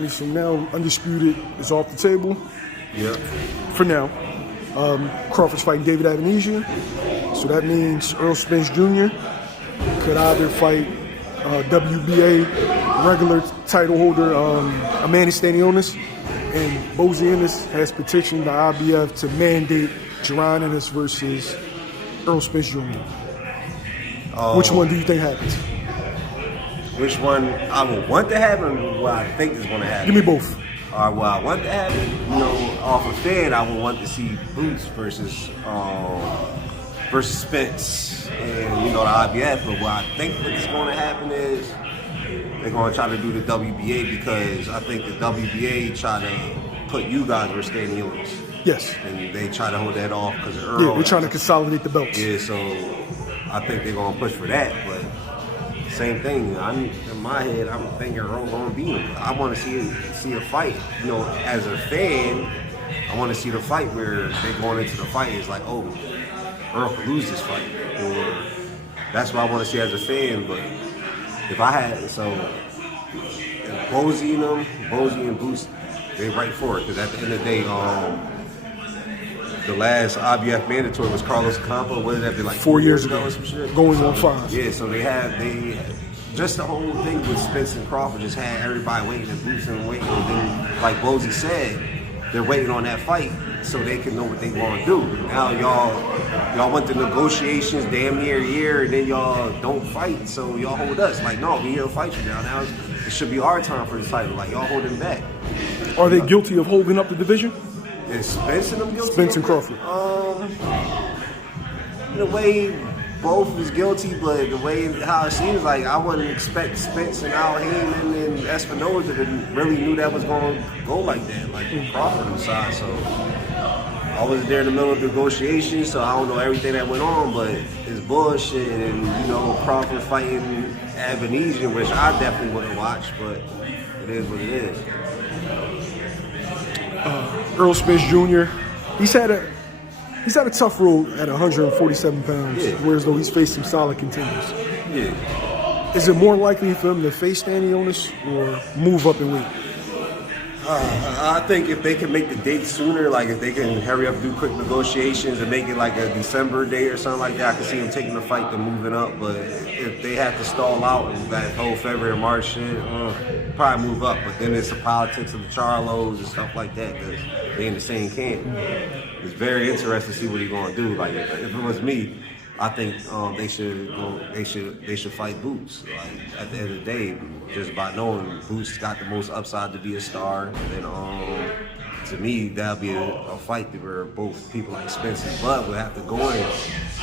Johnny. So now Undisputed is off the table. Yep. For now. Crawford's fighting David Avenisia. So that means Errol Spence Jr. could either fight WBA regular title holder Eimantas Stanionis, and Bozy Ennis has petitioned the IBF to mandate Jaron Ennis versus Errol Spence Jr. Which one do you think happens? Which one I would want to happen, or what I think is going to happen? Give me both. All right, well, I want to happen, off of Fed, I would want to see Boots versus Spence and, the IBF. But what I think is going to happen is they're going to try to do the WBA, because I think the WBA try to put you guys versus Stanionis. Yes. And they try to hold that off because of Earl. Yeah, they're trying to consolidate the belts. Yeah, so I think they're going to push for that, but same thing. In my head, I'm thinking Earl going to beat him. I want to see a fight. As a fan, I want to see the fight where they going into the fight. It's like, oh, Earl could lose this fight. Or that's what I want to see as a fan. But if I had, Bozy and Boots, they right for it. Because at the end of the day, the last IBF mandatory was Carlos Campo. What did that be, like 4 years ago? Or some shit? Going on 5. Yeah, so they just the whole thing with Spence and Crawford just had everybody waiting and Boots and waiting. And then, like Bozy said, they're waiting on that fight so they can know what they want to do. Now y'all went to negotiations damn near a year, and then y'all don't fight, so y'all hold us. Like, no, we here to fight you now. Now it should be our time for the title. Like, y'all holding back. Are they guilty of holding up the division? Is Spence and them guilty? Spence and Crawford. In a way, both is guilty, but the way how it seems like, I wouldn't expect Spence and Al Heyman and Espinoza to really knew that was going to go like that, like Crawford on the side. So I was there in the middle of negotiations, so I don't know everything that went on, but it's bullshit. And Crawford fighting Avenisia, which I definitely wouldn't watch, but it is what it is. Errol Spence Jr. He's had a tough road at 147 pounds, whereas though he's faced some solid contenders. Yeah. Is it more likely for him to face Stanionis or move up in weight? I think if they can make the date sooner, like if they can hurry up, do quick negotiations and make it like a December date or something like that, I can see him taking the fight to moving up. But if they have to stall out and that whole February, March shit, probably move up. But then it's the politics of the Charlos and stuff like that, because they in the same camp. It's very interesting to see what he's gonna do. Like if it was me, I think they should fight Boots. Like at the end of the day, just by knowing Boots got the most upside to be a star, then to me that'll be a fight where both people like Spence and Bud would have to go in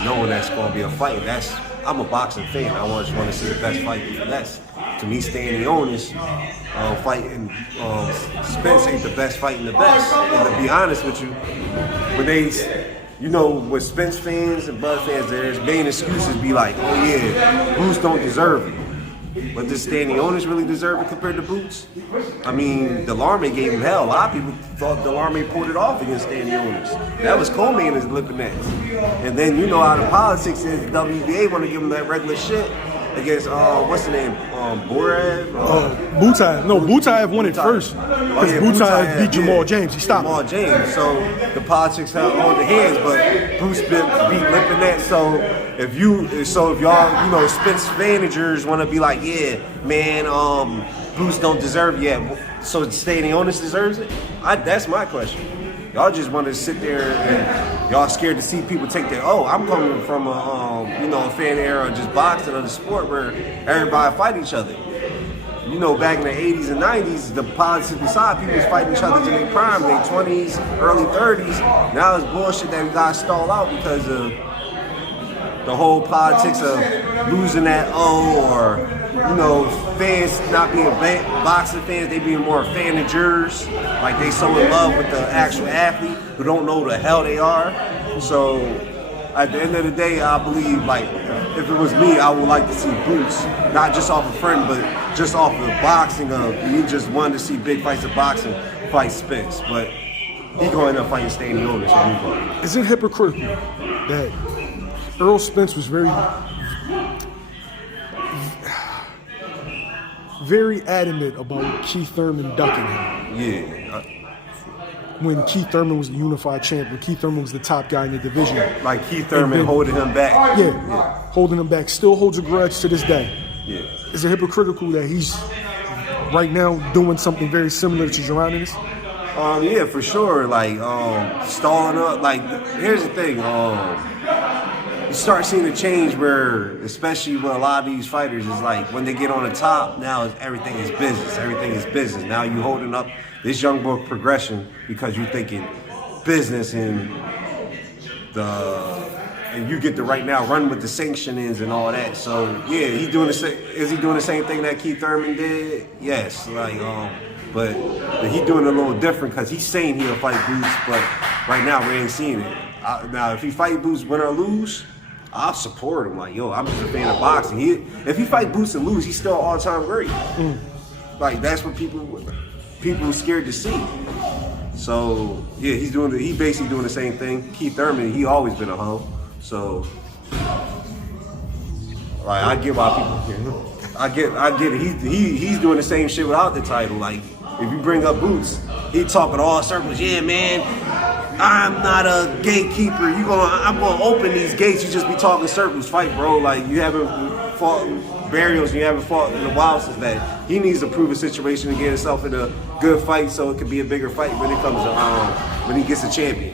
knowing that's gonna be a fight. I'm a boxing fan. I just want to see the best fight. That's to me, Stanionis fighting Spence ain't the best fighting the best. And to be honest with you, when they with Spence fans and Bud fans, there's main excuses be like, oh yeah, Boots don't deserve it. But does Stanionis really deserve it compared to Boots? I mean, Delarme gave him hell. A lot of people thought Delarme pulled it off against Stanionis. That was Coleman is looking at. And then how the politics is, the WBA want to give him that regular shit against, what's the name, Borav? Butaev. No, Butaev won it first. Because Butaev beat Jamal James. He stopped Jamal James. So the politics have on the hands, but Bruce beat Lipinette. So if y'all, Spence managers want to be like, yeah, man, Bruce don't deserve it yet. So Stanionis deserves it? That's my question. Y'all just want to sit there and y'all scared to see people take their, I'm coming from a fan era of just boxing or the sport where everybody fight each other. Back in the 80s and 90s, the politics beside people was fighting each other in their prime, their 20s, early 30s. Now it's bullshit that we got stalled out because of the whole politics of losing that or fans not being boxing fans, they being more fanagers. Like they so in love with the actual athlete who don't know the hell they are. So at the end of the day, I believe like if it was me, I would like to see Boots, not just off a friend, but just off of boxing of me just wanted to see big fights of boxing, fight Spence. But he going to fight Stanionis. Is it hypocritical that Errol Spence was very adamant about Keith Thurman ducking him. Yeah. When Keith Thurman was the unified champ, when Keith Thurman was the top guy in the division. Like Keith Thurman holding him back. Yeah, holding him back. Still holds a grudge to this day. Yeah. Is it hypocritical that he's right now doing something very similar to Jaron Ennis? Yeah, for sure. Like, stalling up. Like, here's the thing. You start seeing a change where, especially with a lot of these fighters, is like when they get on the top, now everything is business. Everything is business. Now you holding up this young boy progression because you're thinking business and you get to right now run with the sanctionings and all that. So yeah, he's doing the same. Is he doing the same thing that Keith Thurman did? Yes. Like, but he doing it a little different because he's saying he'll fight Boots, but right now we ain't seeing it. Now if he fight Boots, win or lose, I'll support him. Like, yo, I'm just a fan of boxing. If he fight Boots and lose, he's still all-time great. Like, that's what people scared to see. So yeah, he basically doing the same thing. Keith Thurman, he always been a hoe. So like, I get why people. I get it. He's doing the same shit without the title. Like, if you bring up Boots, he talking all circles. Yeah, man, I'm not a gatekeeper. I'm gonna open these gates. You just be talking circles. Fight, bro. Like, you haven't fought burials. You haven't fought in a while since that. He needs to prove a situation to get himself in a good fight, so it could be a bigger fight when it comes to when he gets a champion.